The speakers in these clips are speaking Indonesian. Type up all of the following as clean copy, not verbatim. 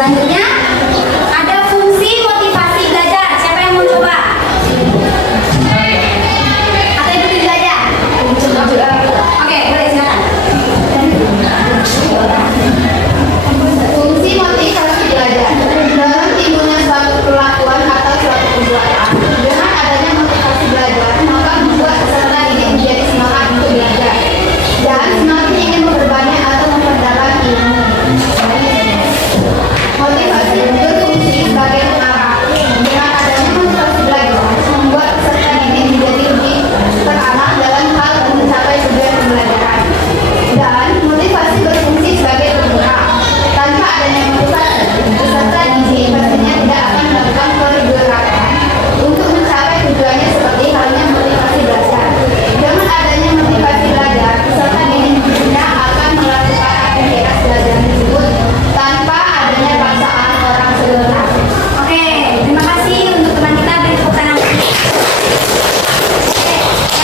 Selanjutnya ada fungsi motivasi belajar. Siapa yang mau coba? Atau ikutin belajar? Oke, boleh silakan. Fungsi motivasi belajar dalam timbulnya suatu perlakuan atau suatu perbuatan. Dengan adanya motivasi belajar, maka membuat peserta didik menjadi semangat untuk belajar dan semakin ingin memperbanyak atau memperdalam ilmu. Motivasi berfungsi sebagai pengarah. Dengan adanya motivasi belajar, membuat peserta didik menjadi lebih terarah dalam hal mencapai tujuan pembelajaran. Dan motivasi berfungsi sebagai penggerak. Tanpa adanya motivasi, peserta didik pastinya tidak akan melakukan pergerakan untuk mencapai tujuannya seperti halnya motivasi belajar. Dengan adanya motivasi belajar, peserta didik tidak akan melakukan aktivitas belajar tersebut tanpa adanya paksaan orang sebelah. Oke, terima kasih untuk teman kita. Beri tepuk tangan.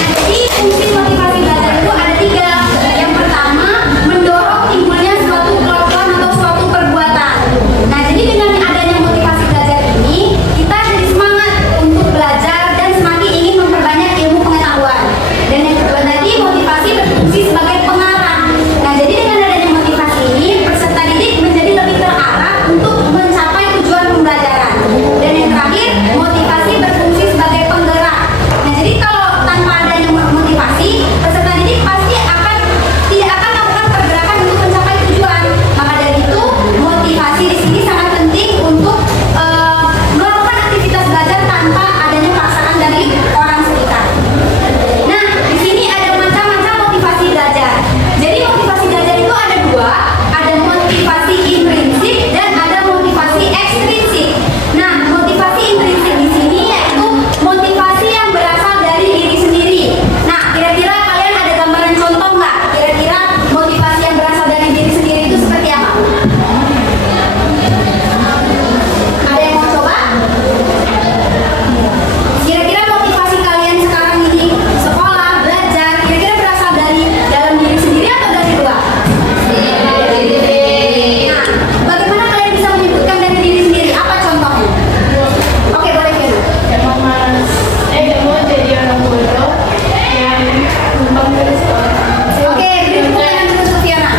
Jadi fungsi motivasi belajar itu ada 3. Yang pertama, mendorong timbulnya suatu kelakuan atau suatu perbuatan. Nah, jadi dengan adanya motivasi belajar ini, kita jadi semangat untuk belajar dan semakin ingin memperbanyak ilmu pengetahuan. Dan yang kedua tadi, motivasi berfungsi sebagai pengarah. Nah, jadi dengan adanya motivasi ini, peserta didik menjadi lebih terarah untuk mencapai tujuan pembelajaran. Dan yang terakhir, motivasi berfungsi sebagai penggerak. Nah, jadi kalau tanpa adanya motivasi, peserta didik pasti tidak akan melakukan pergerakan untuk mencapai tujuan. Maka dari itu, motivasi di sini sangat penting untuk melakukan aktivitas belajar tanpa adanya paksaan dari orang sekitar. Nah, di sini ada macam-macam motivasi belajar. Jadi motivasi belajar itu ada 2, ada motivasi intrinsik dan ada motivasi ekstrinsik. Nah, motivasi intrinsik di sini yaitu motivasi yang berasal dari diri sendiri. Nah, kira-kira kalian ada gambaran contoh nggak? Kira-kira motivasi yang berasal dari diri sendiri itu seperti apa? Ada yang mau coba? Kira-kira motivasi kalian sekarang ini sekolah, belajar, kira-kira berasal dari dalam diri sendiri atau dari luar? Nah, bagaimana kalian bisa menyebutkan dari diri sendiri? Apa contohnya? Oke, boleh Fiona. Mau jadi orang bodoh yang numpang terus Oke, beri tepuk tangan dulu untuk Fiona.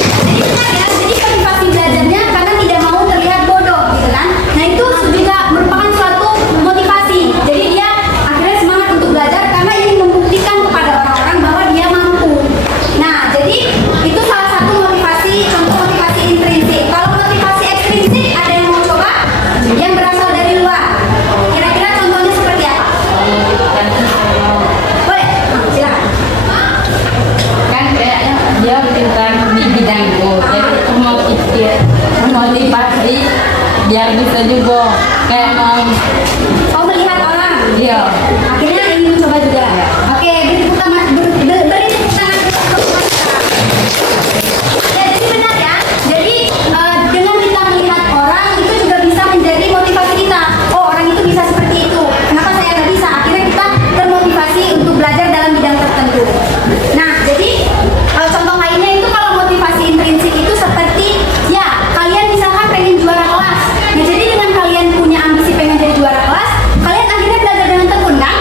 Jadi benar ya, jadi motivasi belajarnya karena tidak mau terlihat bodoh, gitu kan? Nah, itu juga merupakan suatu motivasi. Jadi dia akhirnya semangat untuk belajar karena ingin membuktikan kepada orang-orang bahwa dia mampu. Nah, jadi itu salah satu motivasi, contoh motivasi intrinsik. Kalau motivasi ekstrinsik, ada yang mau coba? Yang berasal dari luar. Kira-kira contohnya seperti apa? Boleh? Silakan. Kan kayaknya dia pintar di bidang itu, jadi itu motivasi biar bisa juga kayak Oh, melihat orang. dia. Akhirnya ingin mencoba juga. Oke, beri tepuk tangan untuk teman kita. Ya, jadi benar ya. Jadi dengan kita melihat orang itu juga bisa menjadi motivasi kita. Oh, orang itu bisa seperti itu. Kenapa saya nggak bisa? Akhirnya kita termotivasi untuk belajar dalam bidang tertentu. Nah, jadi contoh lainnya itu kalau motivasi intrinsik itu seperti ya kalian misalkan pengen juara kelas. Nah, jadi dengan kalian punya ambisi pengen jadi juara kelas, kalian akhirnya belajar dengan tekun kan?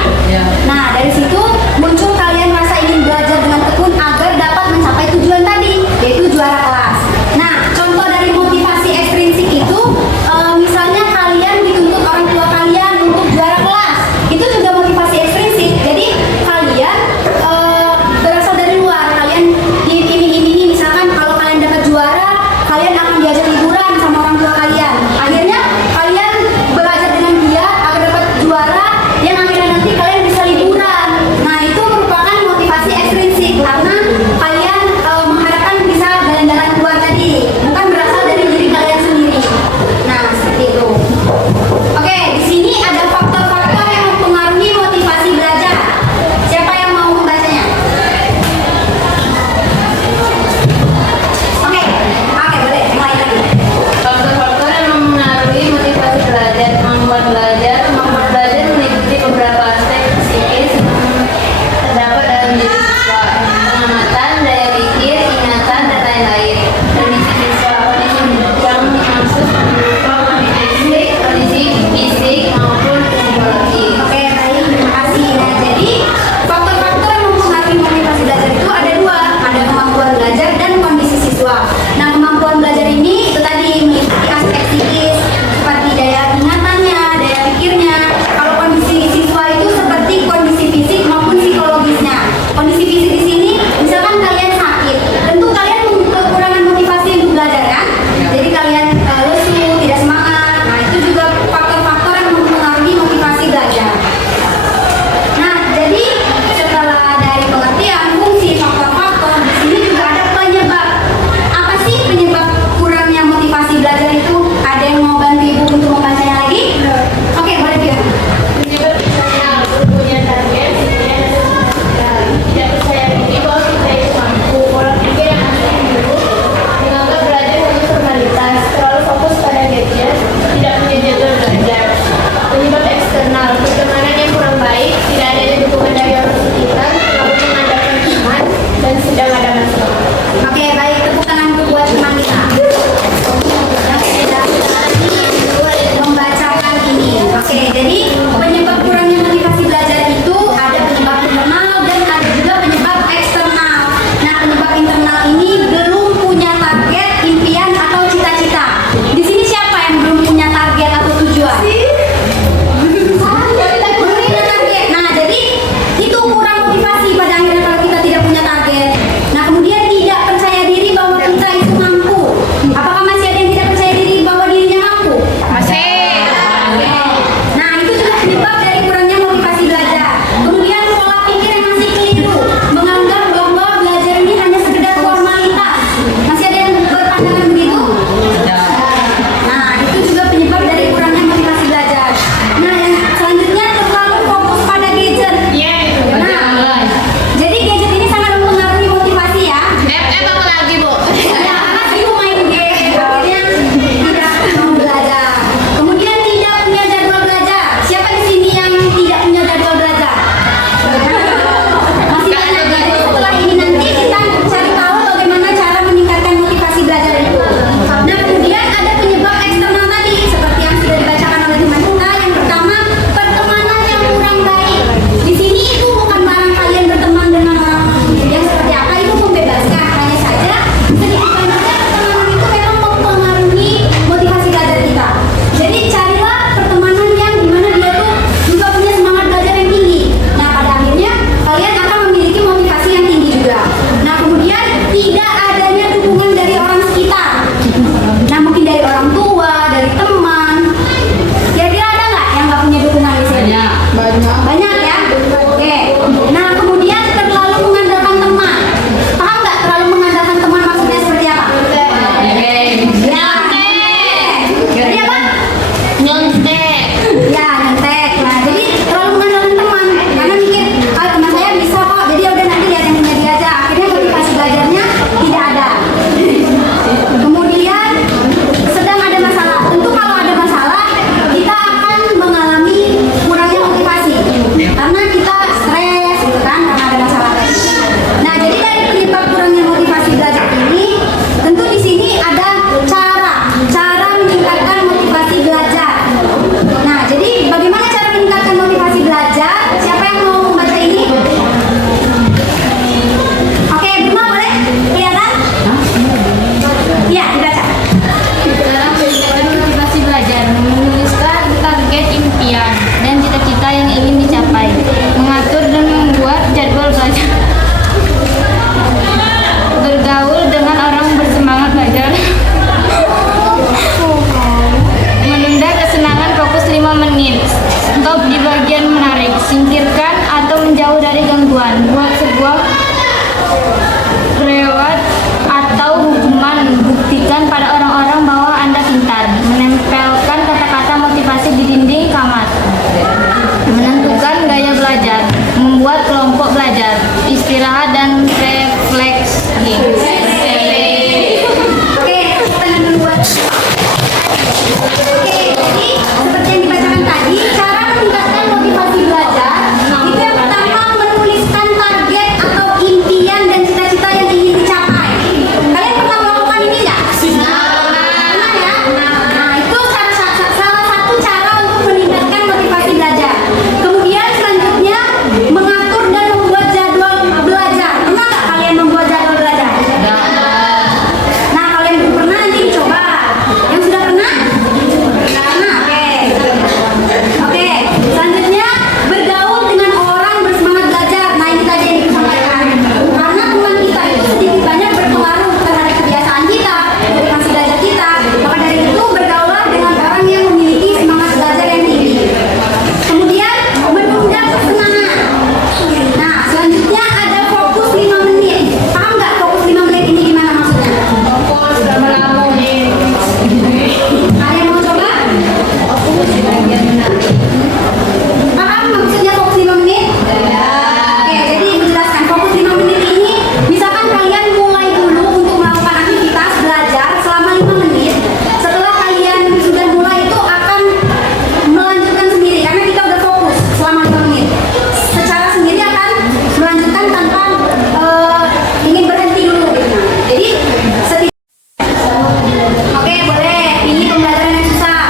Oke, boleh. Ini pembelajaran yang susah.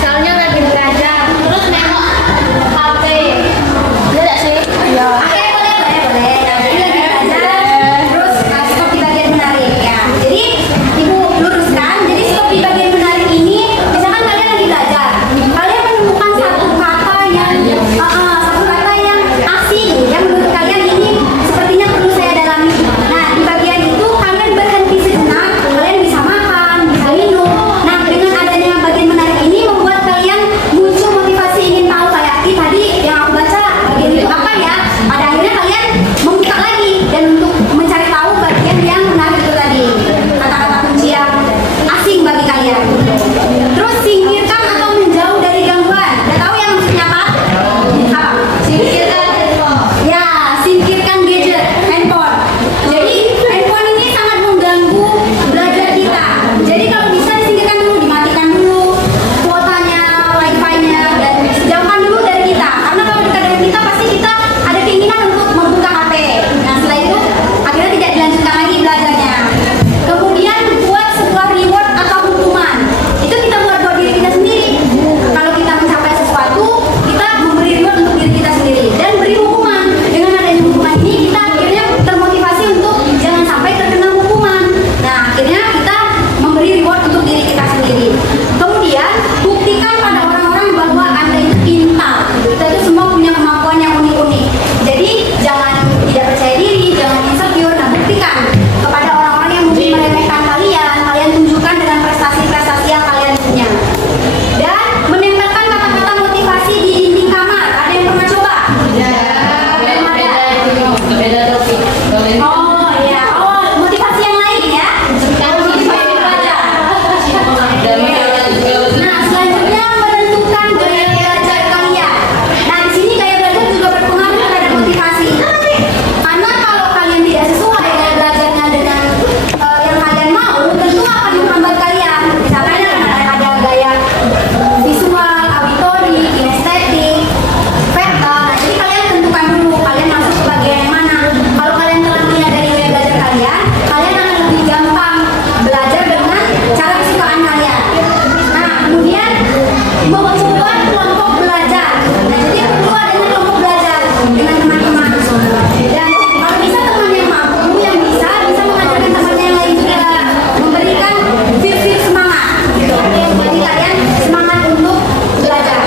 Soalnya lagi belajar. Terus nengok HP. Iya nggak sih? Iya. Oke, boleh. Nah, ini lagi belajar. Terus stop di bagian menarik ya. Jadi ibu luruskan. Jadi stop di bagian menarik ini. Misalkan kalian lagi belajar, kalian menemukan satu kata yang asing, yang menurut kalian ini sepertinya perlu saya dalami. Nah, di bagian itu kalian berhenti sejenak. Kalian bisa makan, bisa minum. Nah, dengan adanya bagian menarik ini membuat kalian muncul motivasi ingin tahu kayak tadi yang aku baca bagian itu apa ya. Pada akhirnya kalian membuka lagi dan untuk mencari tahu bagian yang menarik itu tadi. Kata-kata kunci yang asing bagi kalian. Terus singkirkan atau menjauh dari gangguan. Udah tahu yang maksudnya apa? Apa? Singkirkan handphone. Ya, singkirkan gadget, handphone. Jadi handphone ini sangat mengganggu belajar kita. Jadi kalau bisa disingkirkan dulu, dimatikan dulu kuotanya, wifi-nya, dan jauhkan dulu dari kita. Karena kalau dekat dengan kita pasti kita ada keinginan untuk membuka HP. Nah, setelah itu akhirnya tidak dilanjutkan lagi belajarnya. Kemudian buat sebuah reward atau hukuman. Itu kita buat diri kita sendiri. Kalau kita mencapai sesuatu, kita memberi reward untuk diri kita sendiri dan beri hukuman. Dengan adanya hukuman ini kita akhirnya termotivasi untuk jangan sampai terkena hukuman. Nah, akhirnya kita memberi reward untuk diri kita sendiri. Kemudian buktikan pada orang-orang bahwa Anda itu pintar. Kita itu semua punya kemampuan yang unik-unik. Jadi jangan tidak percaya diri, jangan insecure. Nah, buktikan kepada orang-orang yang mungkin meremehkan kalian. Kalian tunjukkan dengan prestasi-prestasi yang kalian punya. Dan menempelkan kata-kata motivasi di dinding kamar. Ada yang pernah coba? Ya. Beda topik. Oh ya, motivasi yang lain ya. Motivasi belajar. Nah, selanjutnya menentukan gaya belajar kalian. Nah, di sini gaya belajar juga berpengaruh terhadap motivasi. Karena kalau kalian tidak sesuai gaya belajarnya dengan yang kalian mau, tentu akan menghambat kalian. Misalnya ada gaya visual, auditori, kinestetik, verbal. Nah, jadi kalian tentukan dulu kalian masuk ke bagian yang mana. Kalau kalian telah menyadari gaya belajar kalian, kalian akan lebih gampang belajar dengan cara kesukaan kalian. Nah, kemudian membuat kelompok belajar. Nah, jadi perlu adanya kelompok belajar dengan teman-teman. Dan kalau bisa teman yang mampu, yang bisa mengajarkan temannya yang lain juga, memberikan feel semangat. Jadi kalian semangat untuk belajar.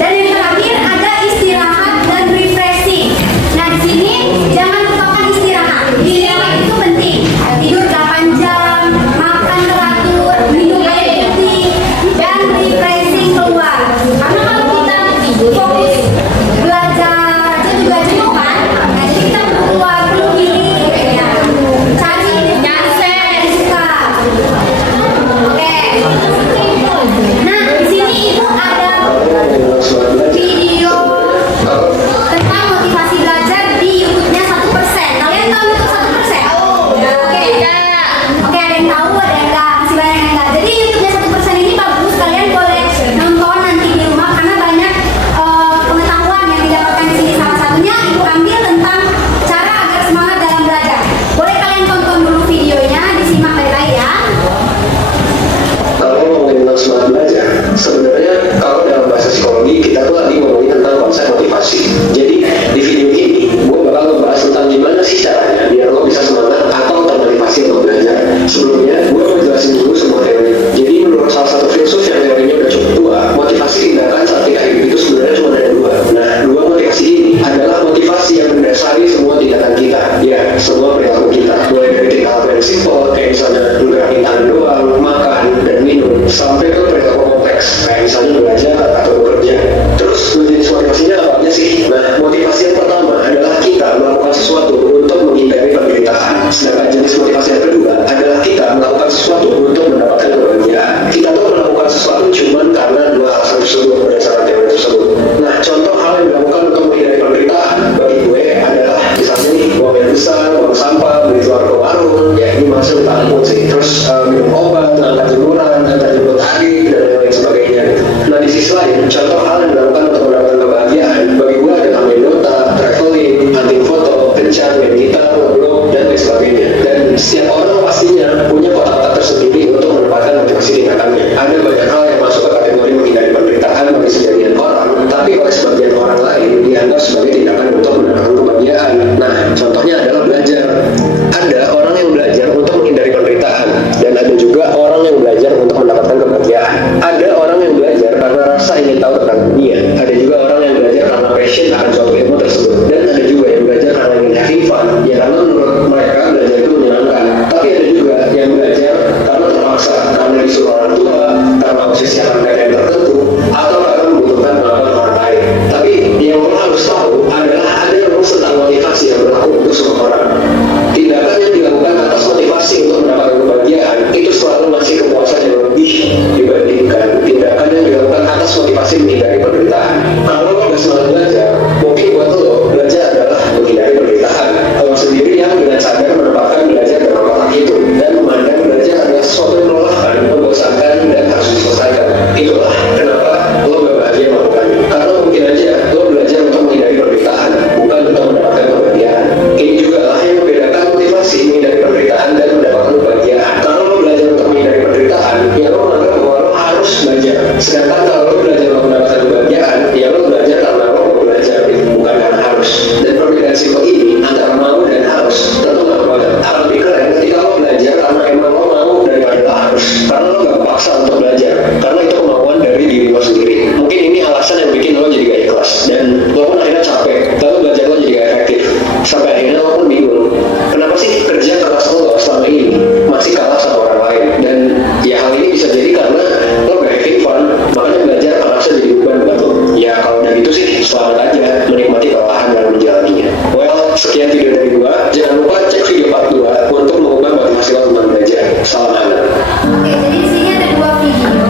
Dan yang terakhir ada istirahat dan refreshing. Nah, di sini jangan lupakan istirahat. Istirahat itu penting. Tidur 8 jam, makan teratur, minum air putih, dan refreshing keluar. Karena kalau kita fokus belajar aja juga jenuh kan. Nah, jadi kita perlu keluar, perlu healing, ya. Cari yang suka. Oke. Nah, di sini ibu ada video tentang motivasi belajar di YouTube-nya 1%. Kalian tahu YouTube 1%? Oke. Oke, ada yang tahu, ada yang enggak, masih banyak yang enggak. Jadi YouTube-nya 1% ini bagus, kalian boleh nonton nanti di rumah karena banyak pengetahuan yang didapatkan di sini. Salah satunya ibu ambil tentang cara agar semangat dalam belajar. Boleh kalian tonton dulu videonya, disimak baik-baik ya. Kalau ngomongin tentang semangat belajar, sebenarnya kalau dalam bahasa psikologi kita tuh lagi ngomongin tentang konsep motivasi. Jadi di video ini gue bakal ngebahas tentang gimana sih caranya biar lo bisa semangat atau termotivasi untuk belajar. Sebelumnya gue mau jelasin dulu semua teori. Jadi menurut salah satu filsuf yang teorinya udah cukup tua, motivasi tindakan saat kita hidup itu sebenarnya cuma ada dua. Nah, dua motivasi ini adalah motivasi yang mendasari semua tindakan kita. Ya, semua perilaku kita. Mulai dari hal yang simpel kayak misalnya gerakin tangan doang, makan dan minum, sampai ke perilaku kompleks kayak misalnya belajar atau bekerja. Terus jenis motivasinya apa aja sih? Nah, motivasi yang pertama adalah kita melakukan sesuatu untuk menghindari penderitaan. Sedangkan jenis motivasi yang kedua adalah kita melakukan sesuatu untuk mendapatkan kebahagiaan. Kita tuh melakukan sesuatu cuman karena dua alasan tersebut berdasarkan teori tersebut. Nah, contoh hal yang dilakukan untuk menghindari penderitaan bagi gue adalah misalnya nih, buang air besar, buang sampah, beli telur ke warung, ya ini masuk utang sih. Terus minum obat, angkat jemuran, antar jemput adik, masih tingkatannya. Ada banyak hal yang masuk ke kategori menghindari penderitaan bagi sebagian orang, tapi oleh sebagian orang lain dianggap sebagai tindakan untuk mendapatkan kebahagiaan. Nah, contohnya adalah belajar. Ada orang yang belajar untuk menghindari penderitaan, dan ada juga orang yang belajar untuk mendapatkan kebahagiaan. Ada orang yang belajar karena rasa ingin tahu tentang dunia. Ada juga orang yang belajar karena passion akan suatu ilmu tersebut. Dan ada juga yang belajar karena ingin having fun, ya karena menurut mereka belajar itu menyenangkan. Tapi ada juga yang belajar karena terpaksa, karena disuruh orang tua, karena obsesi akan karya tertentu, atau karena membutuhkan pengakuan orang lain. Tapi yang lo harus tahu adalah ada rumus tentang motivasi yang berlaku untuk semua orang. Tindakan yang dilakukan atas motivasi untuk mendapatkan kebahagiaan itu selalu masih kepuasan yang lebih dibandingkan tindakan yang dilakukan atas motivasi menghindari penderitaan. Kalau lo nggak semangat belajar, mungkin buat lo belajar adalah menghindari penderitaan. Kalau sendiri yang dengan sadar menempatkan belajar dalam kotak itu dan memandang belajar adalah sesuatu yang melelahkan, membosankan dan harus diselesaikan. Itulah kenapa lo gak bahagia melakukannya. Karena mungkin aja lo belajar untuk menghindari penderitaan, bukan untuk mendapatkan kebahagiaan. Ini juga lah yang membedakan motivasi menghindari penderitaan dan mendapatkan kebahagiaan. Kalau lo belajar untuk menghindari penderitaan, ya lo menganggap bahwa lo harus belajar. Sedangkan kalau lo belajar untuk mendapatkan kebahagiaan, ya lo belajar karena lo mau belajar, bukan karena harus. Dan perbedaan simpel ini antara mau dan harus tentu gak boleh. Akan lebih keren ketika lo belajar karena emang lo mau daripada harus. Karena lo gak paksa untuk belajar, karena itu kemauan dari diri lo sendiri. Mungkin ini alasan yang bikin lo jadi gak ikhlas, dan lo pun akhirnya capek, lalu belajar lo jadi gak efektif. Sampai akhirnya lo pun bingung, kenapa sih kerja keras lo selama ini masih kalah sama orang lain. Dan ya hal ini bisa jadi karena lo gak having fun, makanya belajar kerasa jadi beban buat lo. Ya kalau udah gitu sih, selamat aja menikmati kelelahan dalam menjalaninya. Well, sekian video dari gua. Jangan lupa cek video part 2 untuk mengubah motivasi lo tentang belajar. Salam anak. Oke, jadi di sini ada dua video.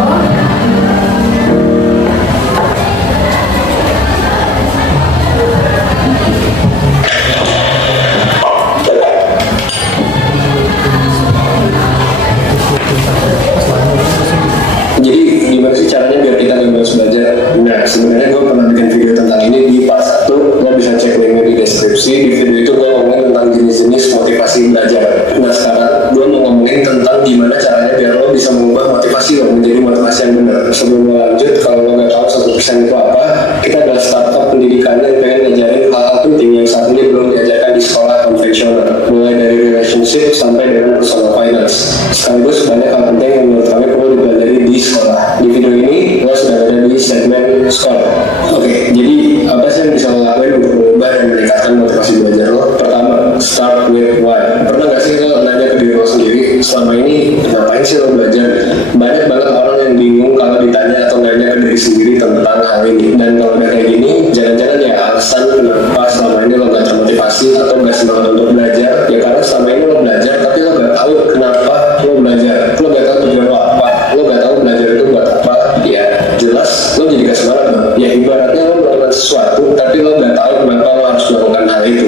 Jadi gimana sih caranya biar kita bebas belajar? Nah, sebenarnya gue pernah bikin video tentang ini di part 1. Lo bisa cek linknya di deskripsi. Di video itu gue ngomongin tentang jenis-jenis motivasi belajar. Nah, sekarang gue mau ngomongin tentang gimana caranya biar lo bisa mengubah motivasi lo menjadi motivasi yang benar. Sebelum lo lanjut, kalau lo nggak tahu 1% itu apa, kita adalah startup pendidikan yang pengen ngajarin hal-hal penting yang saat ini belum diajarkan di sekolah konvensional, mulai dari relationship sampai dengan personal finance. Sekaligus banyak hal penting yang menurut kami perlu dipelajari di sekolah. Di video ini, lo sudah ada di segmen sekolah. Oke, jadi apa sih yang bisa lo lakuin untuk mengubah dan meningkatkan motivasi belajar lo? Pertama, start with why. Pernah gak sih lo nanya ke diri lo sendiri, selama ini ngapain sih lo belajar? Banyak banget orang yang bingung kalau ditanya atau nanya ke diri sendiri tentang hal ini. Dan kalau udah kayak gini, jangan-jangan ya alasan kenapa selama ini lo gak termotivasi atau gak semangat untuk belajar, ya karena selama ini lo belajar tapi lo gak tahu kenapa lo belajar. Lo gak tahu tujuan lo apa, lo gak tahu belajar itu buat apa. Ya jelas lo jadi gak semangat dong. Ya ibaratnya lo melakukan sesuatu tapi lo gak tahu kenapa lo harus melakukan hal itu.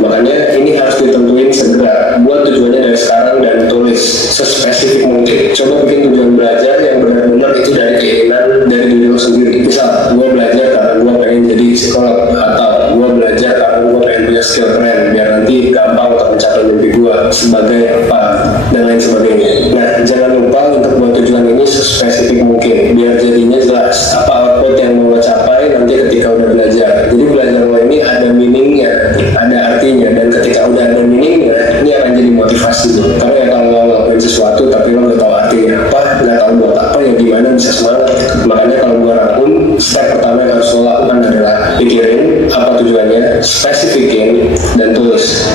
Makanya ini harus ditentuin segera. Buat tujuannya dari sekarang dan tulis sespesifik mungkin. Coba bikin tujuan belajar yang benar-benar itu dari keinginan dari diri lo sendiri. Misal, gue belajar karena gue pengen jadi psikolog, atau gue belajar karena gue pengen punya skill keren biar nanti gampang untuk mencapai mimpi gue sebagai apa dan lain sebagainya. Nah, jangan lupa untuk buat tujuan ini sespesifik mungkin biar jadinya jelas apa output yang mau lo capai nanti ketika udah belajar. Jadi belajar lo ini ada meaningnya, ada artinya, dan ketika udah ada meaningnya, ini akan jadi motivasi lo. Karena ya kalau lo ngelakuin sesuatu tapi lo gak tahu artinya apa, gak tahu buat apa, ya gimana bisa semangat. Makanya kalau gue rangkum, step pertama yang harus lo lakukan adalah pikirin apa tujuannya, spesifikin, dan tulis.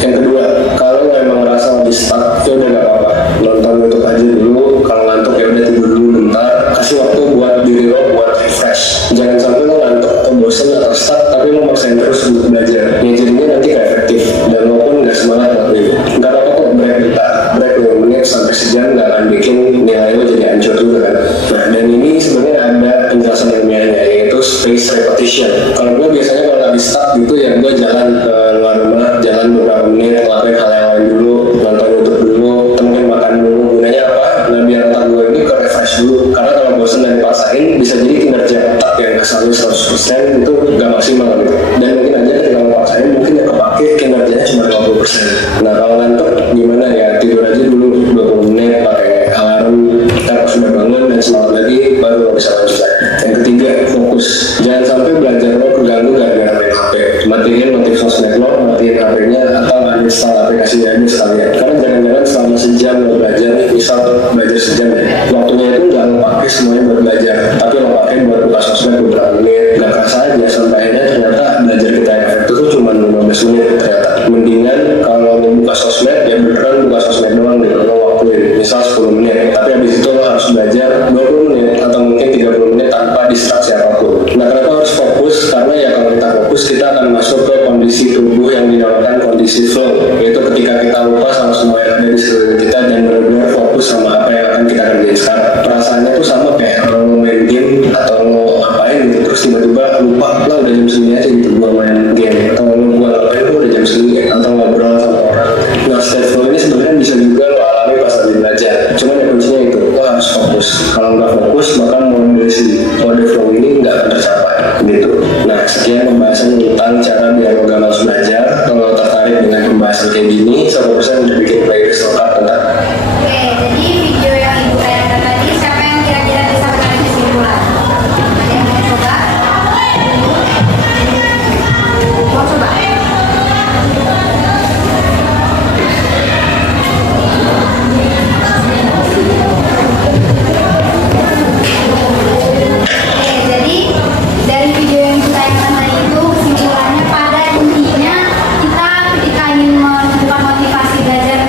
Yang kedua, kalau lo emang ngerasa lagi stuck, ya udah gak apa-apa, nonton YouTube aja dulu. Kalau ngantuk ya udah tidur dulu bentar, kasih waktu buat diri lo buat refresh. Jangan sampai lo ngantuk atau bosan atau stuck tapi lo maksain terus untuk belajar, ya jadinya nanti gak efektif dan lo pun gak semangat waktu itu. Gak apa-apa kok break bentar, break 5 menit sampai sejam gak akan bikin nilai lo jadi hancur juga kan. Nah, dan ini sebenarnya ada penjelasan ilmiahnya, yaitu space repetition. Kalau gue biasanya kalau lagi stuck gitu ya gue jalan ke luar rumah, jalan beberapa menit, ngelakuin hal yang lain dulu, nonton YouTube dulu, temuin makan dulu. Gunanya apa? Nah, biar otak gue ini ke refresh dulu. Karena kalau bosan dan dipaksain, bisa jadi kinerja otak yang gak selalu 100% itu gak maksimal gitu. Dan mungkin aja ketika lo paksain, mungkin ya kepake kinerjanya cuma 50%. Nah, kalau ngantuk gimana ya, tidur aja dulu 20 menit pakai alarm. Ntar pas bisa lanjutan. Yang ketiga, fokus. Jangan sampai belajar lo keganggu gara-gara main HP. Matiin notif sosmed lo, matiin HP-nya, atau uninstall aplikasinya aja sekalian. Karena jangan-jangan selama sejam lo belajar, misal belajar sejam ya, waktunya itu nggak lo pakai semuanya buat belajar, tapi lo pakai buat buka sosmed beberapa menit. Nggak kerasa aja sampai akhirnya ternyata belajar kita yang efektif itu cuma 15 menit ternyata. Mendingan kalau lo buka sosmed, ya beneran buka sosmed doang gitu, lo waktuin misal 10 menit, tapi habis itu lo harus belajar 20 menit atau mungkin 30 menit tanpa distraksi apapun. Nah, kenapa harus fokus? Karena ya kalau kita fokus, kita akan masuk ke kondisi tubuh yang dinamakan kondisi flow, yaitu ketika kita lupa sama semua yang ada di sekeliling kita dan benar-benar fokus sama apa yang akan kita kerjain sekarang. Perasaannya tuh sama kayak kalau lo main game atau lo ngapain gitu, terus tiba-tiba lupa lah udah jam segini aja gitu gua main game, atau lo gua ngapain tuh udah jam segini, atau ngobrol sama orang. Nah, state flow ini sebenarnya bisa juga lo alami pas lagi belajar. Cuman ya kuncinya itu, lo harus fokus. Kalau nggak fokus, maka mode flow ini nggak akan tercapai gitu. Nah, sekian pembahasan tentang cara biar lo gak malas belajar. Kalau tertarik dengan pembahasan kayak gini, saya udah bikin playlist lengkap tentang. Oke, jadi video yang ibu tayangkan tadi, siapa yang kira-kira bisa menarik kesimpulan? Ada yang mau coba? Mau coba? Oke, jadi dari video yang kita tayangkan tadi itu kesimpulannya pada intinya kita ketika ingin menunjukkan motivasi belajar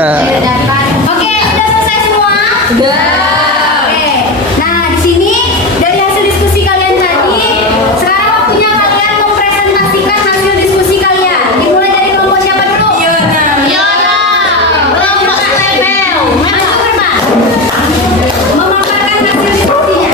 Oke, sudah selesai semua? Sudah. Oke. Nah, di sini dari hasil diskusi kalian tadi, sekarang waktunya kalian mempresentasikan hasil diskusi kalian. Dimulai dari kelompok siapa dulu? Yona. Kelompok Stempel. Maju Herman. Memaparkan hasil diskusinya.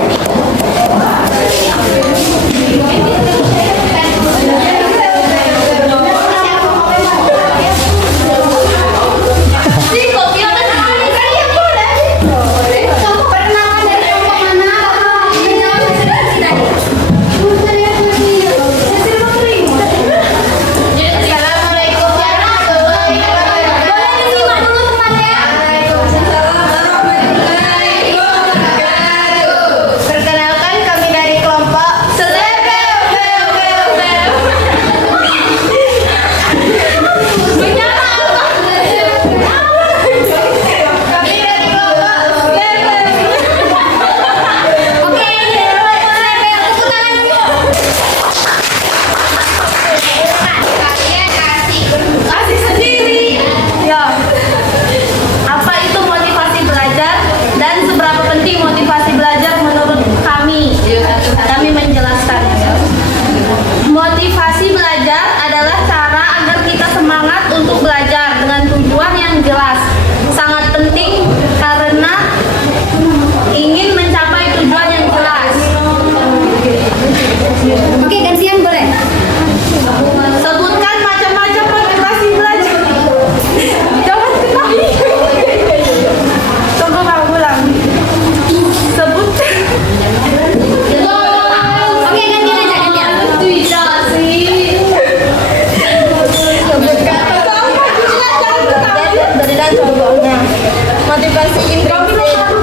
Perkenalkan kami dari kelompok Asik sendiri. Apa itu motivasi belajar dan seberapa penting motivasi belajar menurut kami? Kami menjelaskan. Motivasi belajar adalah cara agar kita semangat untuk belajar dengan tujuan yang jelas. Sangat penting karena ingin mencapai tujuan yang jelas. Oke, gantian boleh. Sebutkan macam-macam motivasi belajar. Jangan ketahui. Coba kamu ulang. Sebutkan. Oke, gantian aja, gantian. Tidak sih. Sebutkan. Berikan contohnya. Motivasi intrinsik.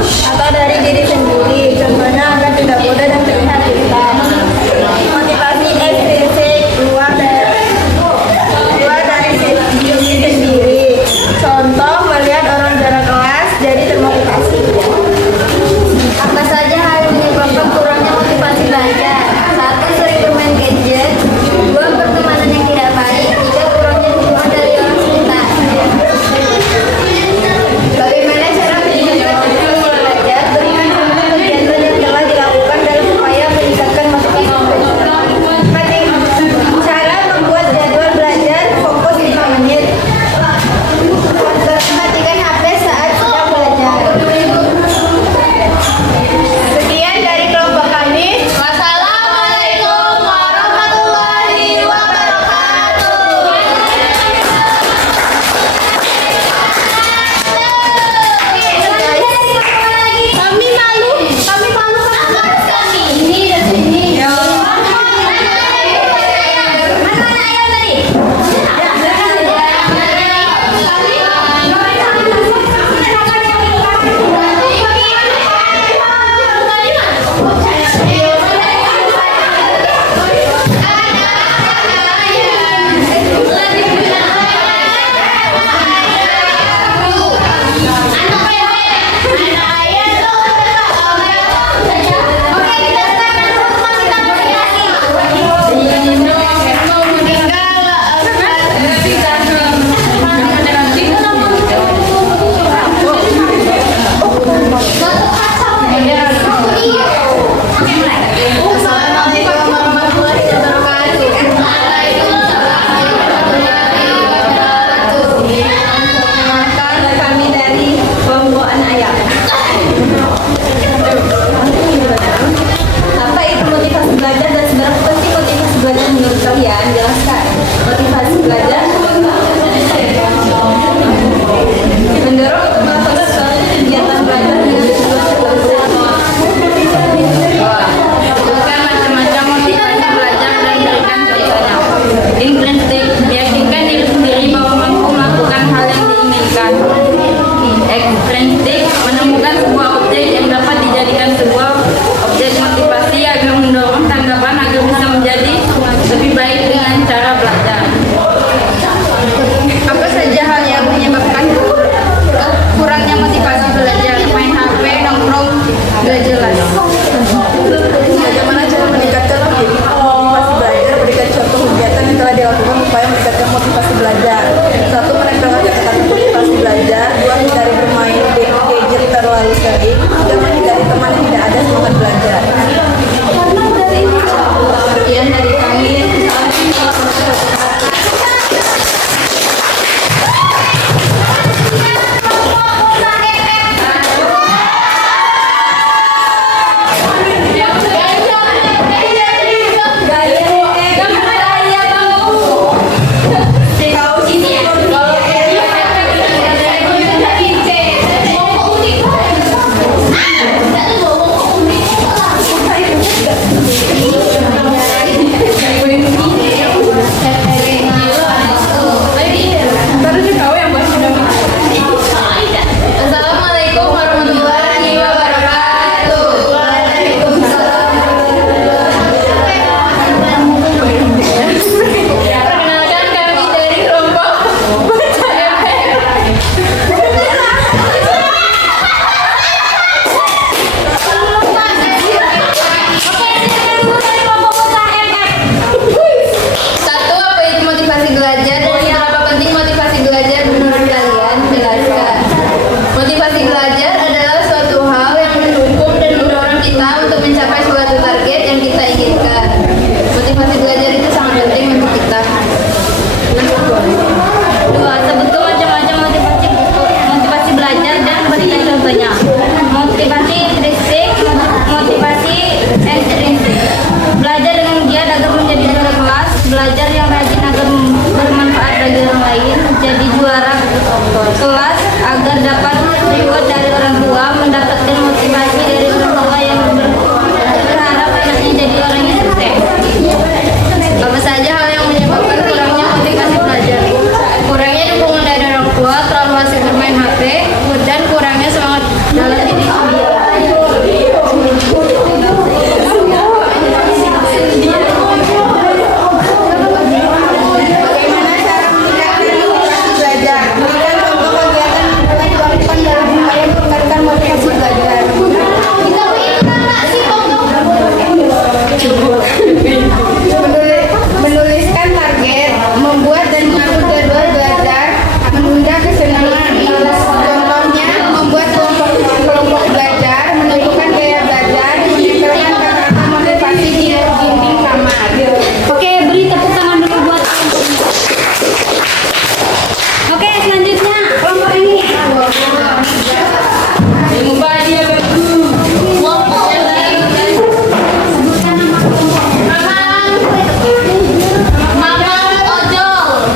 Bagaimana cara meningkatkan motivasi belajar? Berikan contoh kegiatan yang telah dilakukan upaya meningkatkan motivasi belajar. 1. Menempelkan catatan motivasi belajar. 2. Hindari bermain gadget terlalu sering. 3. Menghindari teman yang tidak ada semangat belajar. Sekian dari kami. Assalamualaikum warahmatullahi wabarakatuh. Perkenalkan kami dari kelompok Baca MPR. Satu, apa itu motivasi belajar dan seberapa penting motivasi belajar menurut kalian? Jelaskan. Motivasi belajar adalah suatu hal yang mendukung dan mendorong kita untuk mencapai suatu target yang kita inginkan. Motivasi belajar itu sangat penting untuk kita. Dua, sebutkan macam-macam motivasi belajar dan berikan contohnya. Motivasi intrinsik, motivasi ekstrinsik. Belajar dengan giat agar menjadi juara kelas, belajar yang rajin agar bermanfaat bagi orang lain, jadi juara kelas agar dapat reward dari orang tua, mendapatkan motivasi dari orang tua yang berharap anaknya jadi orang yang sukses. Apa saja hal yang menyebabkan kurangnya motivasi belajar? Kurangnya dukungan dari orang tua, terlalu asik bermain HP, dan kurangnya semangat dalam diri sendiri. Bagaimana cara meningkatkan motivasi belajar? Berikan contoh kegiatan yang telah dilakukan dalam upaya meningkatkan motivasi belajar. Menuliskan target, membuat dan mengatur jadwal belajar, menunjang kesenangan. Contohnya, membuat kelompok belajar, menentukan gaya belajar, menempelkan kata-kata motivasi di dinding kamar. Oke, beri tepuk tangan dulu buat kelompok ini. Oke, selanjutnya kelompok ini. Sebutkan nama kelompoknya. Mamang ojol.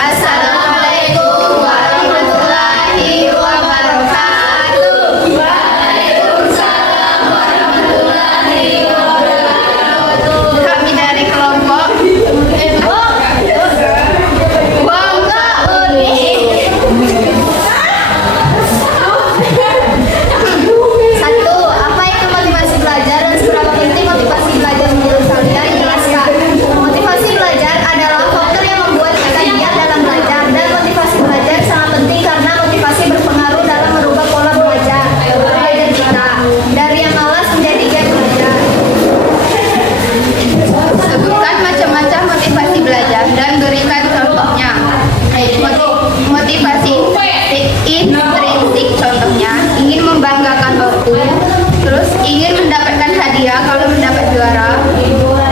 Assalamualaikum warahmatullahi wabarakatuh. Waalaikumsalam warahmatullahi wabarakatuh. Kami dari kelompok Satu, apa itu motivasi belajar dan seberapa penting motivasi belajar menurut kalian? Jelaskan. Motivasi belajar adalah faktor yang membuat kita giat dalam belajar, dan motivasi belajar sangat penting karena motivasi berpengaruh dalam merubah pola belajar kita dari yang malas menjadi giat belajar. Sebutkan macam-macam motivasi belajar dan berikan contohnya. Motivasi intrinsik contohnya ingin membanggakan waktu, terus ingin mendapatkan hadiah kalau mendapat juara.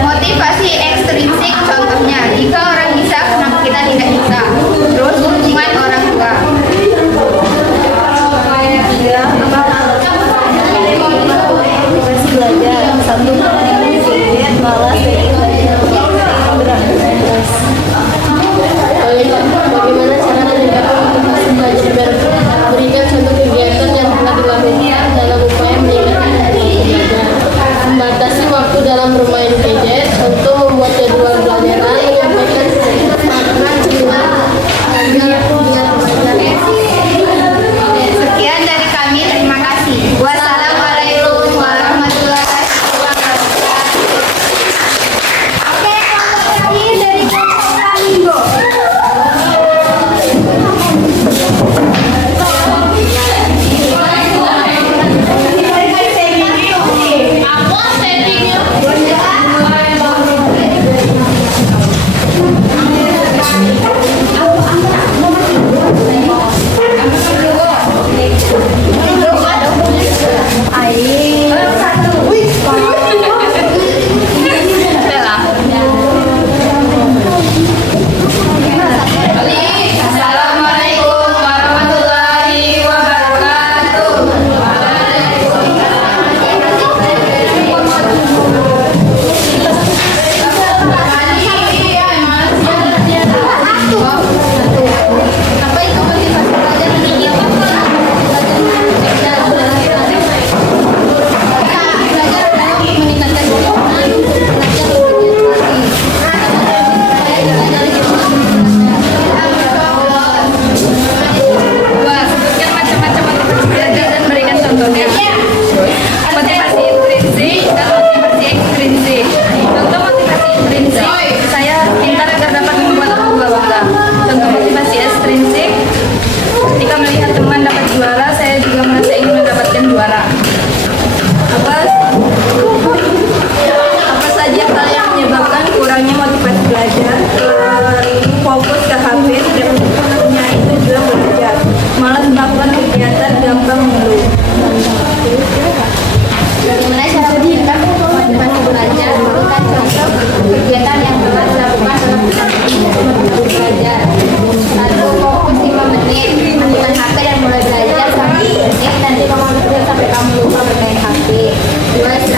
Motivasi ekstrinsik contohnya jika orang bisa kenapa kita tidak bisa. Terus dukungan orang tua. Motivasi belajar. Satu, malas Bagaimana cara meningkatkan motivasi belajar? Berikan contoh kegiatan yang telah dilakukan dalam upaya meningkatkan motivasi belajar. Membatasi waktu dalam bermain gadget, contoh membuat jadwal pelajaran, menyampaikan makna dengan belajar. Sekian dari kami, terima kasih.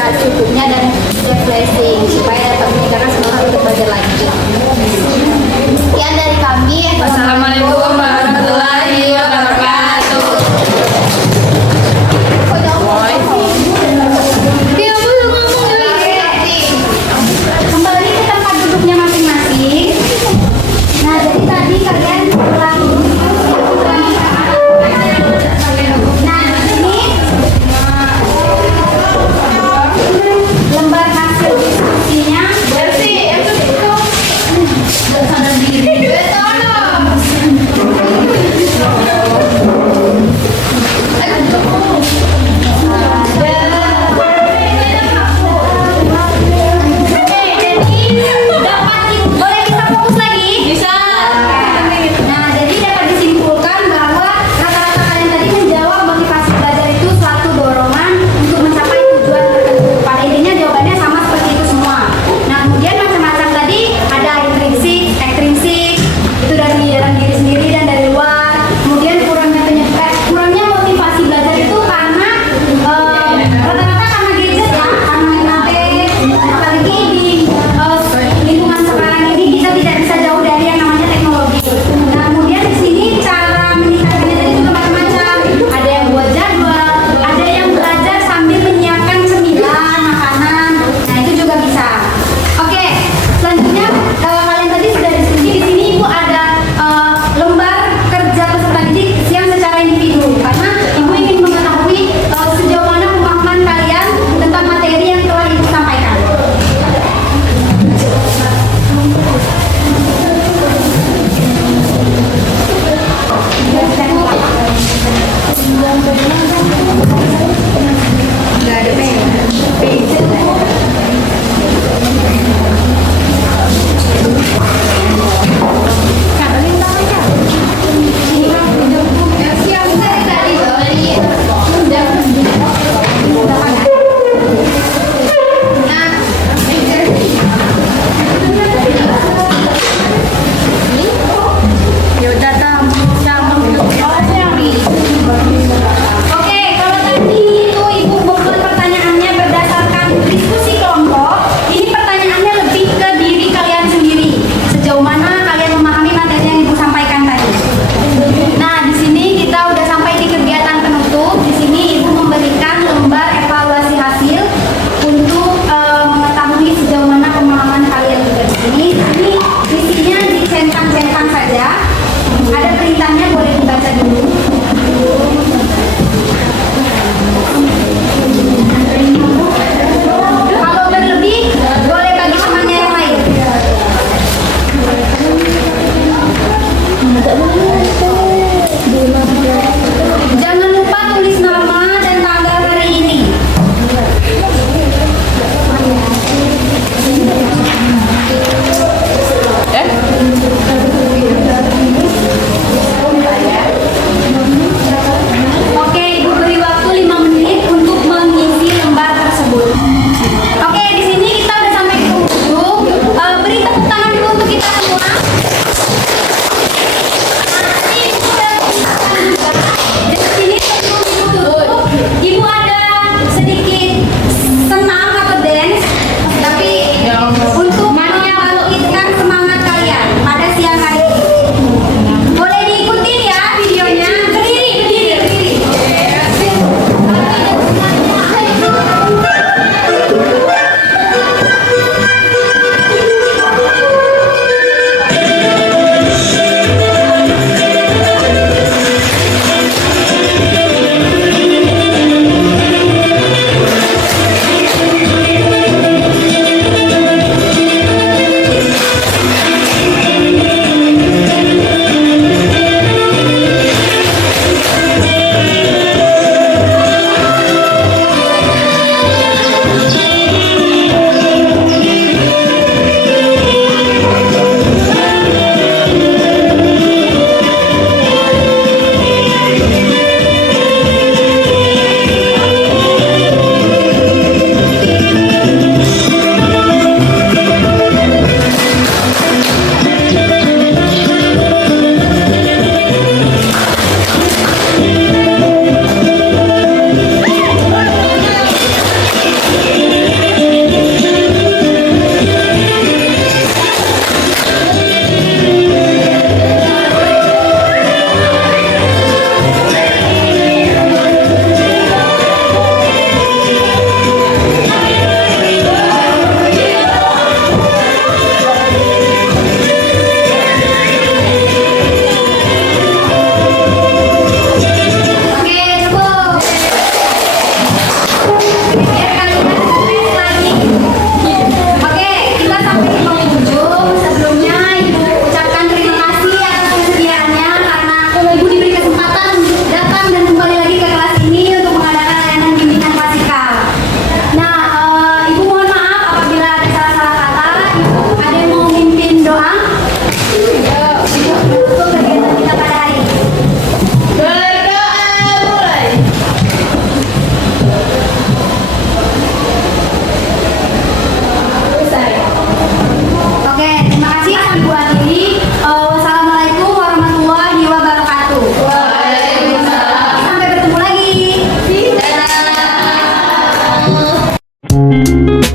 istirahat secukupnya dan refreshing supaya dapat meningkatkan semangat untuk belajar lagi. Sekian dari kami. Wassalamualaikum warahmatullahi wabarakatuh. Kembali ke tempat duduknya masing-masing. Nah, jadi tadi kalian ulangi. Nah, ini lembar hasil diskusinya. Bersih, itu. Sadar diri. Thank